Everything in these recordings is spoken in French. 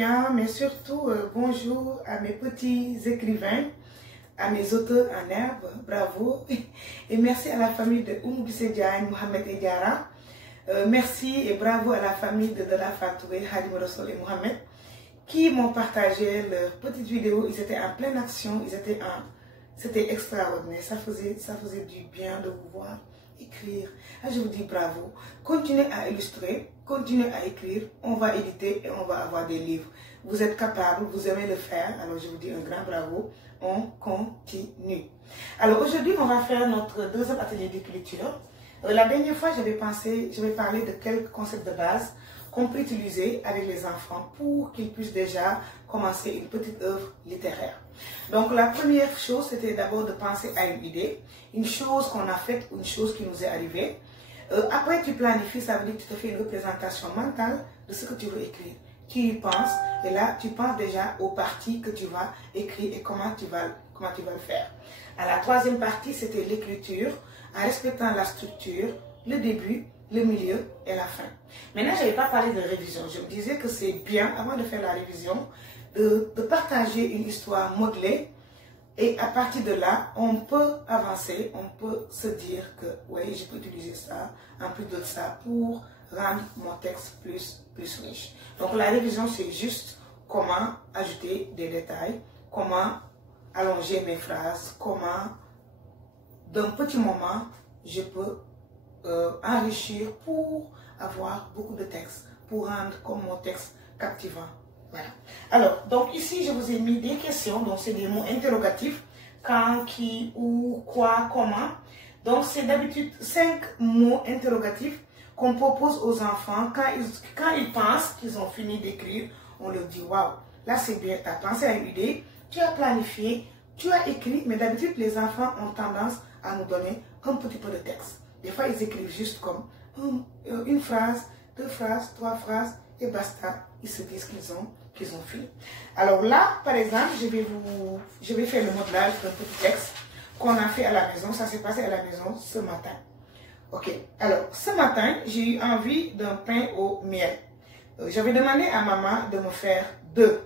bien, mais surtout bonjour à mes petits écrivains, à mes auteurs en herbe, bravo. Et merci à la famille de Oumou Diagne, Mohamed et Diara. Merci et bravo à la famille de Dala Fatoué, Hadim Rasoul et Mohamed, qui m'ont partagé leurs petites vidéos. Ils étaient en pleine action, c'était extraordinaire. Ça faisait du bien de vous voir écrire. Ah, je vous dis bravo. Continuez à illustrer, continuez à écrire. On va éditer et on va avoir des livres. Vous êtes capable, vous aimez le faire. Alors je vous dis un grand bravo. On continue. Alors aujourd'hui, on va faire notre deuxième atelier d'écriture. La dernière fois, je vais parler de quelques concepts de base qu'on peut utiliser avec les enfants pour qu'ils puissent déjà commencer une petite œuvre littéraire. Donc la première chose, c'était d'abord de penser à une idée, une chose qu'on a faite, une chose qui nous est arrivée. Après, tu planifies, ça veut dire que tu te fais une représentation mentale de ce que tu veux écrire. Tu y penses, et là, tu penses déjà aux parties que tu vas écrire et comment tu vas le faire. À la troisième partie, c'était l'écriture, en respectant la structure, le début, le milieu et la fin. Maintenant, je n'avais pas parlé de révision. Je me disais que c'est bien, avant de faire la révision, de partager une histoire modelée. Et à partir de là, on peut avancer, on peut se dire que, oui, je peux utiliser ça, en plus de ça, pour rendre mon texte plus riche. Donc la révision, c'est juste comment ajouter des détails, comment allonger mes phrases, comment, d'un petit moment, je peux enrichir pour avoir beaucoup de textes, pour rendre comme mon texte captivant. Voilà. Alors, donc ici, je vous ai mis des questions, donc c'est des mots interrogatifs, quand, qui, où, quoi, comment. Donc c'est d'habitude 5 mots interrogatifs qu'on propose aux enfants quand ils pensent qu'ils ont fini d'écrire. On leur dit, waouh, là c'est bien, tu as pensé à une idée, tu as planifié, tu as écrit, mais d'habitude les enfants ont tendance à nous donner un petit peu de texte. Des fois ils écrivent juste comme une phrase, 2 phrases, 3 phrases et basta. Ils se disent qu'ils ont fini. Alors là, par exemple, je vais faire le modelage d'un petit texte qu'on a fait à la maison. Ça s'est passé à la maison ce matin. Ok. Alors, ce matin, j'ai eu envie d'un pain au miel. J'avais demandé à maman de me faire 2.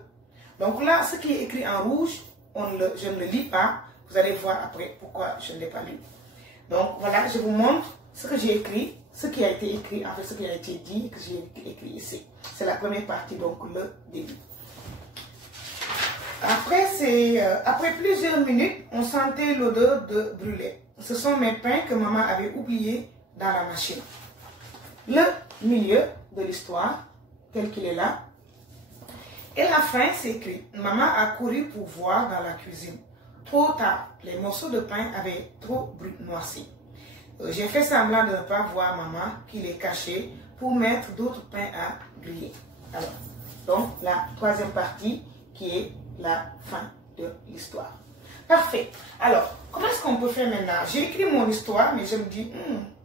Donc là, ce qui est écrit en rouge, je ne le lis pas. Vous allez voir après pourquoi je ne l'ai pas lu. Donc voilà, je vous montre ce que j'ai écrit, ce qui a été écrit, en fait ce qui a été dit, que j'ai écrit ici. C'est la première partie, donc le début. Après plusieurs minutes, on sentait l'odeur de brûlé. Ce sont mes pains que maman avait oubliés dans la machine. Le milieu de l'histoire, tel qu'il est là. Et la fin, c'est écrit. Maman a couru pour voir dans la cuisine. Trop tard, les morceaux de pain avaient trop noirci. J'ai fait semblant de ne pas voir maman qui les cachait pour mettre d'autres pains à griller. Alors, donc la troisième partie qui est la fin de l'histoire. Parfait. Alors, comment est-ce qu'on peut faire maintenant? J'ai écrit mon histoire, mais je me dis,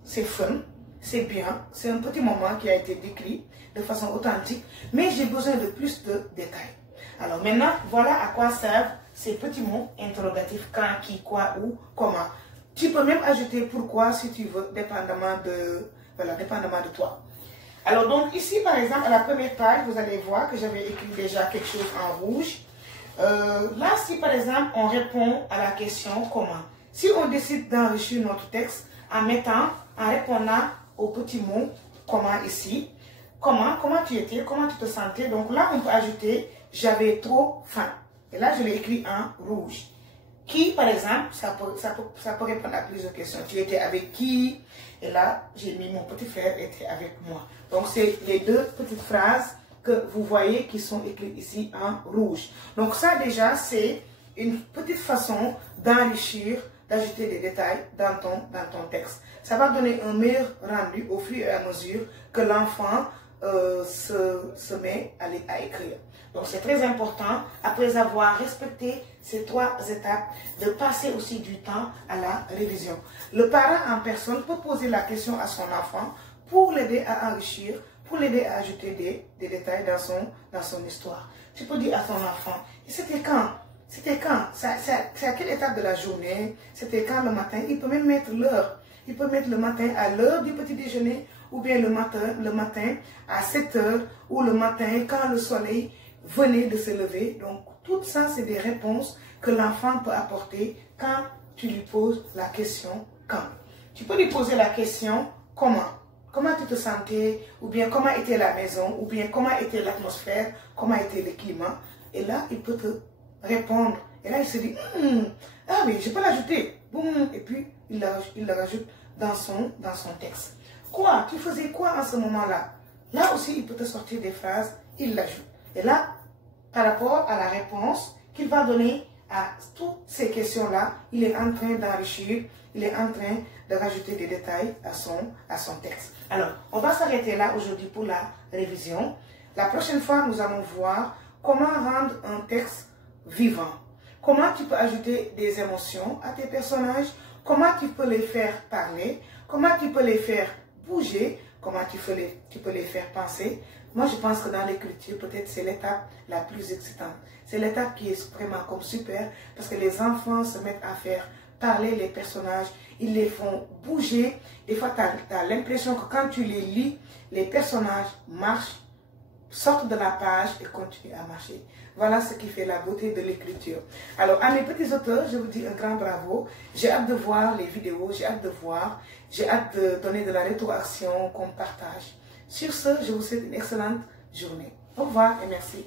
c'est fun, c'est bien, c'est un petit moment qui a été décrit de façon authentique, mais j'ai besoin de plus de détails. Alors maintenant, voilà à quoi servent ces petits mots interrogatifs, quand, qui, quoi, où, comment. Tu peux même ajouter pourquoi si tu veux, dépendamment de toi. Alors donc ici par exemple, à la première page, vous allez voir que j'avais écrit déjà quelque chose en rouge. Là, si par exemple, on répond à la question comment. Si on décide d'enrichir notre texte en répondant aux petits mots comment ici. Comment tu étais, comment tu te sentais. Donc là, on peut ajouter j'avais trop faim. Et là, je l'ai écrit en rouge. Qui, par exemple, ça peut répondre à plusieurs questions. Tu étais avec qui? Et là, j'ai mis mon petit frère était avec moi. Donc, c'est les 2 petites phrases que vous voyez qui sont écrites ici en rouge. Donc, ça déjà, c'est une petite façon d'enrichir, d'ajouter des détails dans ton texte. Ça va donner un meilleur rendu au fur et à mesure que l'enfant se met à écrire. Donc c'est très important, après avoir respecté ces 3 étapes, de passer aussi du temps à la révision. Le parent en personne peut poser la question à son enfant pour l'aider à enrichir, pour l'aider à ajouter des détails dans son histoire. Tu peux dire à ton enfant, c'était quand? C'était quand? C'est à quelle étape de la journée? C'était quand le matin? Il peut même mettre l'heure. Il peut mettre le matin à l'heure du petit déjeuner, ou bien le matin à 7 heures, ou le matin quand le soleil venait de se lever. Donc, tout ça, c'est des réponses que l'enfant peut apporter quand tu lui poses la question quand. Tu peux lui poser la question comment. Comment tu te sentais, ou bien comment était la maison, ou bien comment était l'atmosphère, comment était le climat. Et là, il peut te répondre. Et là, il se dit, ah oui, je peux l'ajouter. Boum, et puis, il le rajoute dans son texte. Quoi? Tu faisais quoi en ce moment-là? Là aussi, il peut te sortir des phrases, il l'ajoute. Et là, par rapport à la réponse qu'il va donner à toutes ces questions-là, il est en train d'enrichir, il est en train de rajouter des détails à son texte. Alors, on va s'arrêter là aujourd'hui pour la révision. La prochaine fois, nous allons voir comment rendre un texte vivant. Comment tu peux ajouter des émotions à tes personnages, comment tu peux les faire parler, comment tu peux les faire bouger, comment tu peux les faire penser. Moi, je pense que dans l'écriture, peut-être c'est l'étape la plus excitante. C'est l'étape qui est vraiment comme super, parce que les enfants se mettent à faire parler les personnages, ils les font bouger. Des fois, tu as l'impression que quand tu les lis, les personnages marchent, sortent de la page et continuent à marcher. Voilà ce qui fait la beauté de l'écriture. Alors, à mes petits auteurs, je vous dis un grand bravo. J'ai hâte de voir les vidéos, j'ai hâte de donner de la rétroaction qu'on partage. Sur ce, je vous souhaite une excellente journée. Au revoir et merci.